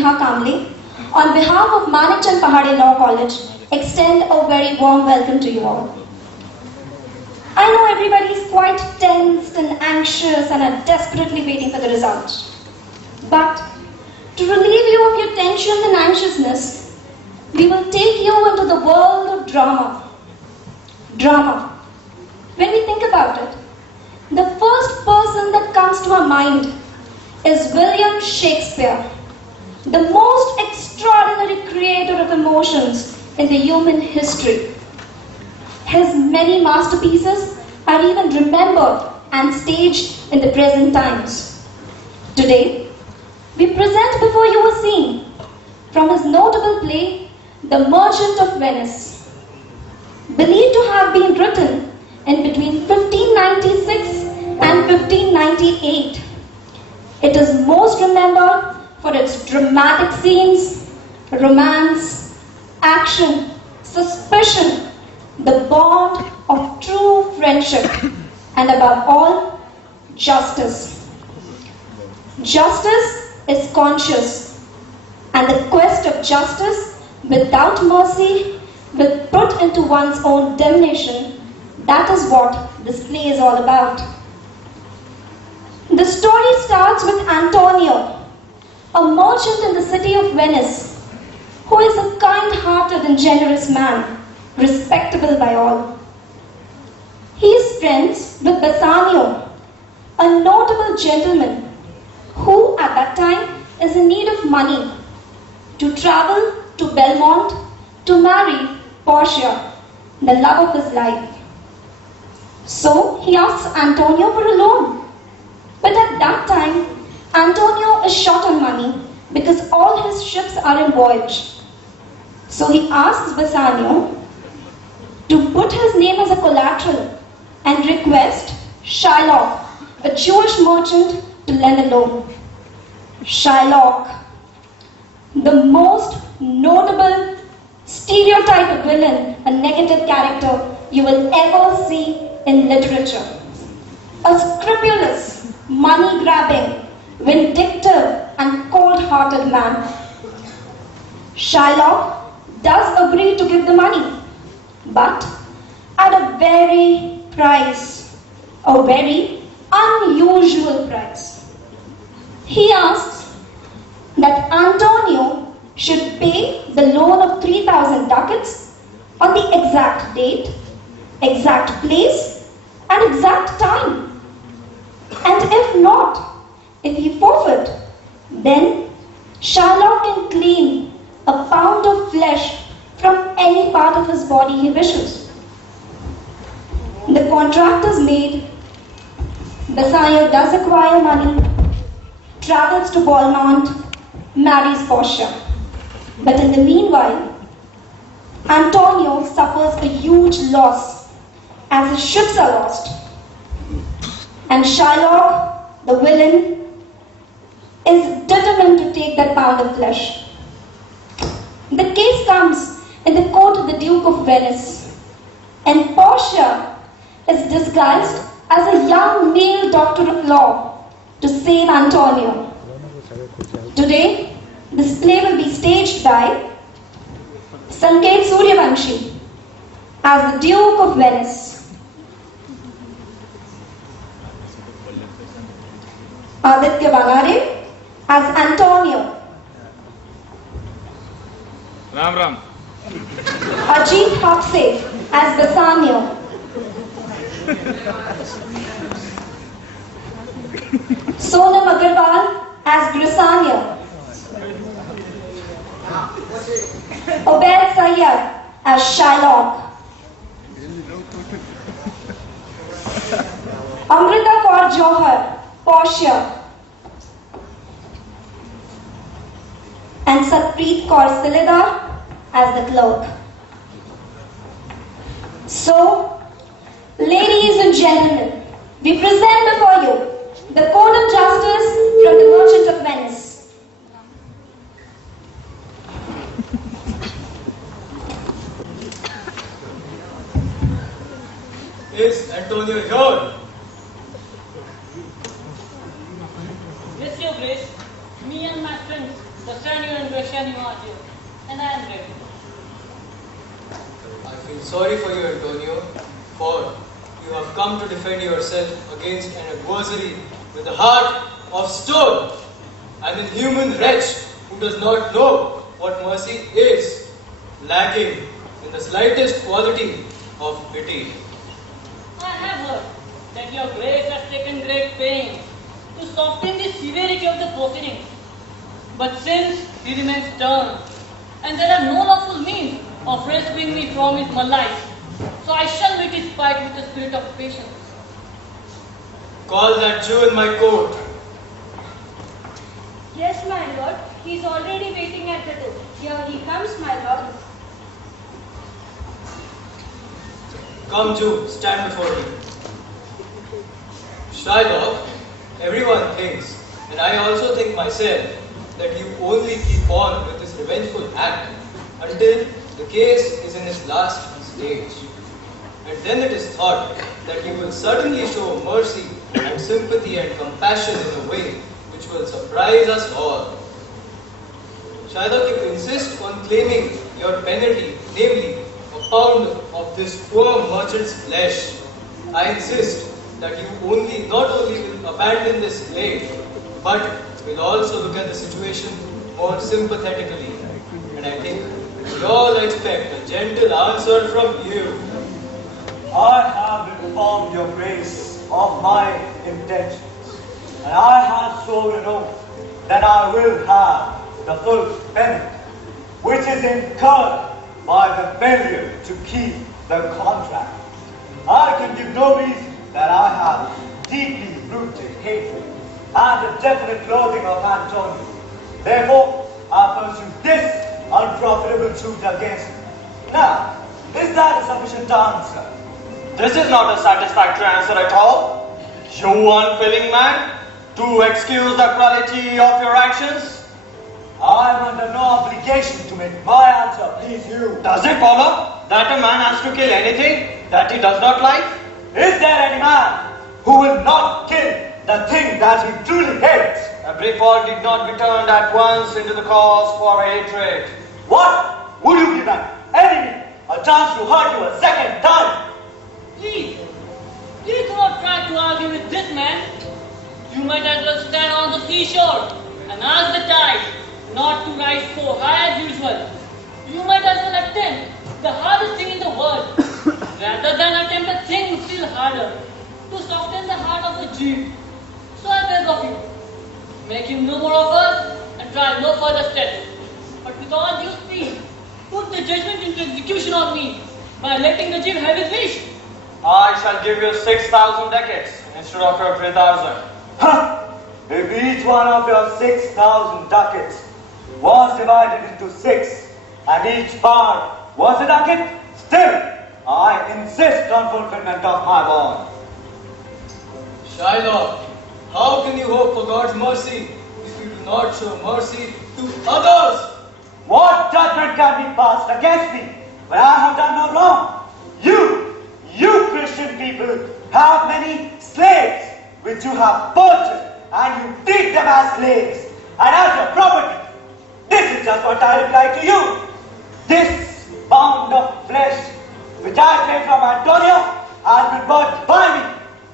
Neha Kamble, on behalf of Manikchand Pahade Law College, extend a very warm welcome to you all. I know everybody is quite tense and anxious and are desperately waiting for the results. But to relieve you of your tension and anxiousness, we will take you into the world of drama. Drama. When we think about it, the first person that comes to our mind is William Shakespeare, the most extraordinary creator of emotions in the human history. His many masterpieces are even remembered and staged in the present times. Today, we present before you a scene from his notable play, The Merchant of Venice. Believed to have been written in between 1596 and 1598. It is most remembered for its dramatic scenes, romance, action, suspicion, the bond of true friendship, and above all, justice. Justice is conscious, and the quest of justice without mercy will put into one's own damnation. That is what this play is all about. The story starts with Antonio, a merchant in the city of Venice, who is a kind-hearted and generous man, respectable by all. He is friends with Bassanio, a notable gentleman who at that time is in need of money to travel to Belmont to marry Portia, the love of his life. So he asks Antonio for a loan. But at that time, Antonio is short on money because all his ships are in voyage. So he asks Bassanio to put his name as a collateral and request Shylock, a Jewish merchant, to lend a loan. Shylock, the most notable stereotype villain, a negative character you will ever see in literature. A scrupulous, money-grabbing, vindictive and cold-hearted man. Shylock does agree to give the money, but at a very price, a very unusual price. He asks that Antonio should pay the loan of 3,000 ducats on the exact date, exact place, and exact time. And if not, if he forfeit, then Shylock can claim a pound of flesh from any part of his body he wishes. The contract is made. Bassanio does acquire money, travels to Belmont, marries Portia. But in the meanwhile, Antonio suffers a huge loss as his ships are lost. And Shylock, the villain, is determined to take that pound of flesh. The case comes in the court of the Duke of Venice, and Portia is disguised as a young male doctor of law to save Antonio. Today, this play will be staged by Sanket Suryavanshi as the Duke of Venice, Aditya Banare as Antonio, Ram Ram, Ajit Hapse as Bassanio, Sonam Agarwal as Grisanio, Obaid Sayyad as Shylock, Amrita Kaur Johar, Portia, and Satpreet Kaur Silidar as the clerk. So, ladies and gentlemen, we present before you the Code of Justice from the Merchant of Venice. Is Antonio here? Yes, Your Grace. Me and my friends, Bassanio Persian you are here, and I am ready. I feel sorry for you, Antonio, for you have come to defend yourself against an adversary with a heart of stone and an human wretch who does not know what mercy is, lacking in the slightest quality of pity. I have heard that your grace has taken great pains to soften the severity of the proceedings. But since he remains stern, and there are no lawful means of rescuing me from his malice, so I shall meet his fight with a spirit of patience. Call that Jew in my court. Yes, my lord. He is already waiting at the door. Here he comes, my lord. Come, Jew, stand before me. Shylock, everyone thinks, and I also think myself, that you only keep on with this revengeful act until the case is in its last stage. And then it is thought that you will certainly show mercy and sympathy and compassion in a way which will surprise us all. Shylock, you insist on claiming your penalty, namely a pound of this poor merchant's flesh. I insist that you not only will abandon this slave, but will also look at the situation more sympathetically. And I think we all expect a gentle answer from you. I have informed your grace of my intentions, and I have sworn an oath that I will have the full payment, which is incurred by the failure to keep the contract. I can give no reason that I have deeply rooted hatred and a definite loathing of Antonio. Therefore, I pursue this unprofitable suit against him. Now, is that a sufficient answer? This is not a satisfactory answer at all. You unfeeling man, to excuse the quality of your actions. I am under no obligation to make my answer please you. Does it follow that a man has to kill anything that he does not like? Is there any man who will not kill the thing that he truly hates? Every fault did not be turned at once into the cause for hatred. What? Would you give an enemy a chance to hurt you a second time? Please do not try to argue with this man. You might as well stand on the seashore and ask the tide not to rise so high as usual. You might as well attempt the hardest thing in the world rather than attempt a thing still harder to soften the heart of the Jew. So I beg of you, make him no more of us and try no further steps. But with all due speed, put the judgment into execution on me by letting the Jew have his wish. I shall give you 6,000 ducats instead of your 3,000. Huh! If each one of your 6,000 ducats was divided into 6 and each pound was a ducat, still I insist on fulfillment of my bond. Shylock, how can you hope for God's mercy if you do not show mercy to others? What judgment can be passed against me when I have done no wrong? You Christian people have many slaves which you have purchased and you treat them as slaves and as your property. This is just what I reply to you. This pound of flesh which I claim from Antonio has been bought by me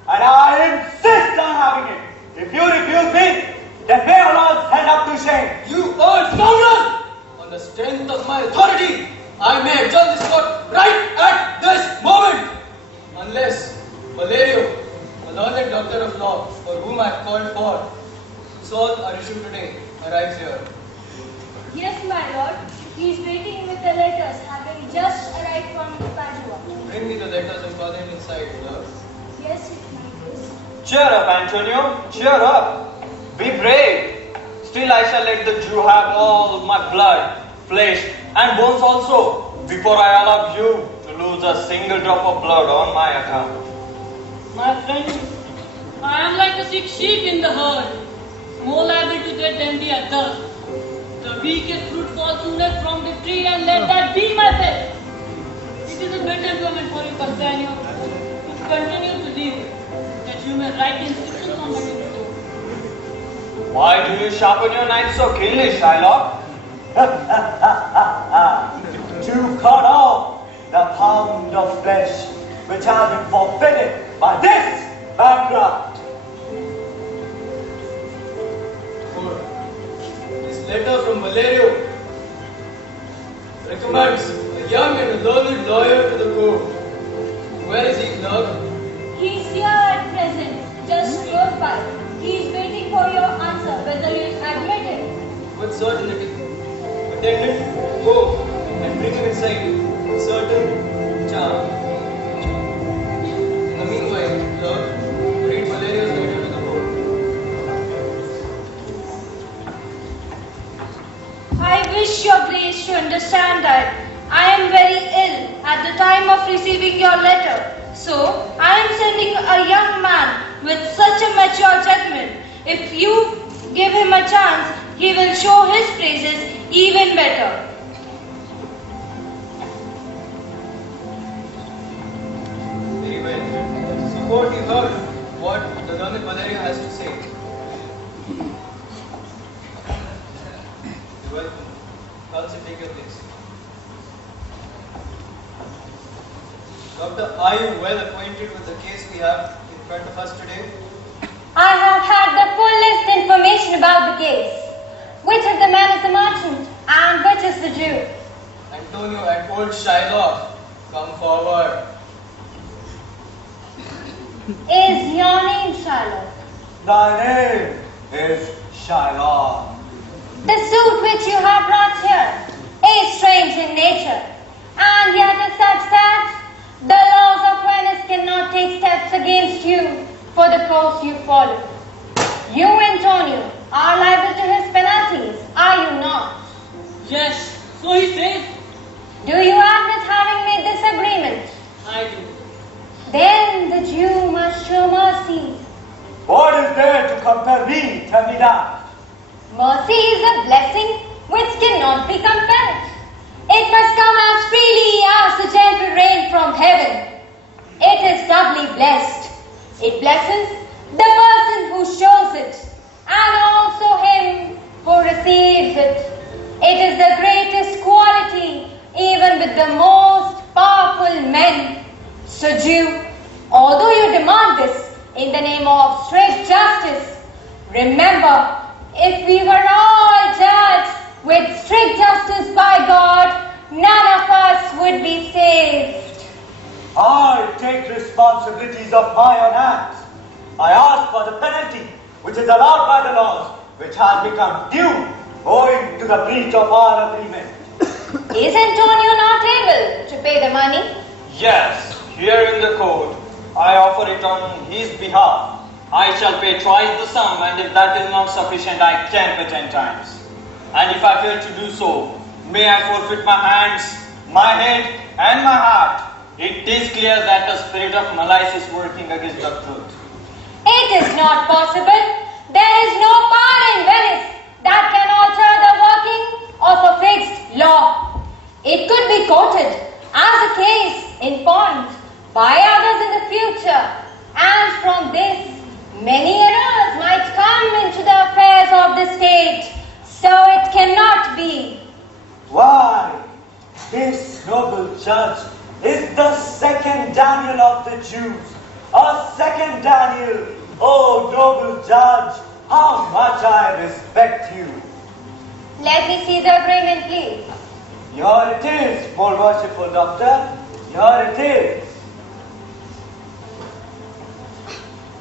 and I insist on having it. If you refuse me, then may Allah head up to shame. You old scoundrel! On the strength of my authority, I may adjourn this court right at this moment. Unless Valerio, a learned doctor of law for whom I have called for to solve our issue today, arrives here. Yes, my lord. He is waiting with the letters, having just arrived from Padua. Bring me the letters and call him inside, love. Yes, my grace. Cheer up, Antonio. Cheer up. Be brave. Still I shall let the Jew have all my blood, flesh, and bones also, before I allow you to lose a single drop of blood on my account. My friend, I am like a sick sheep in the herd, more liable to get than the others. The weakest fruit falls sooner from the tree, and let that be my fate. It is a better employment for you, companion, to continue to live, that you may write inscriptions on my tomb. Why do you sharpen your knife so keenly, Shylock? to cut off the pound of flesh which has been forfeited by this bankrupt. This letter from Valerio recommends a young and learned lawyer to the court. Where is he, clerk? He's here at present, just close by. He's waiting for your answer whether you admit it. With certainty. Attendant, go and bring him inside. Certain charm. In the meanwhile, clerk, read Valerio's letter to the court. I wish your grace to understand that I am very ill at the time of receiving your letter. So, I am sending a young man with such a mature judgment. If you give him a chance, he will show his praises even better. Very well. Support you heard what the learned Valerio has to say. You're welcome. Counsel, take your place. Doctor, are you well acquainted with the case we have in front of us today? I have had the fullest information about the case. Which of the men is the merchant and which is the Jew? Antonio and old Shylock, come forward. Is your name Shylock? Thy name is Shylock. The suit which you have brought here is strange in nature, and yet is such that the laws of Venice cannot take steps against you for the course you follow. You, Antonio, are liable to his penalties, are you not? Yes, so he says. Do you admit having made this agreement? I do. Then the Jew must show mercy. What is there to compel me? Tell me that. Mercy is a blessing which cannot be compelled. It must come as freely as the gentle rain from heaven. It is doubly blessed. It blesses the person who shows it and also him who receives it. It is the greatest quality even with the most powerful men. So Jew, although you demand this in the name of strict justice, remember, if we were all judged with strict justice by God, none of us would be saved. I take responsibilities of my own hands. I ask for the penalty which is allowed by the laws, which has become due owing to the breach of our agreement. Is Antonio not able to pay the money? Yes, here in the court, I offer it on his behalf. I shall pay twice the sum, and if that is not sufficient, I can pay 10 times. And if I fail to do so, may I forfeit my hands, my head, and my heart. It is clear that the spirit of malice is working against the truth. It is not possible. There is no power in Venice that can alter the working of a fixed law. It could be quoted as a case in point by others in the future, and from this, many errors might come into the affairs of the state. So it cannot be. Why, this noble judge is the second Daniel of the Jews. A second Daniel. Oh, noble judge, how much I respect you. Let me see the agreement, please. Here it is, more worshipful doctor. Here it is.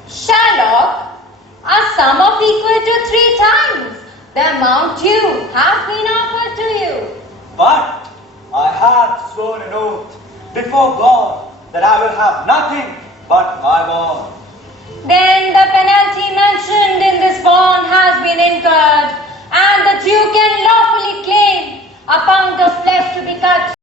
Shylock, a sum of equal to 3 times the amount due has been offered to you. But I have sworn an oath before God that I will have nothing but my bond. Then the penalty mentioned in this bond has been incurred, and the Jew can lawfully claim a pound of flesh to be cut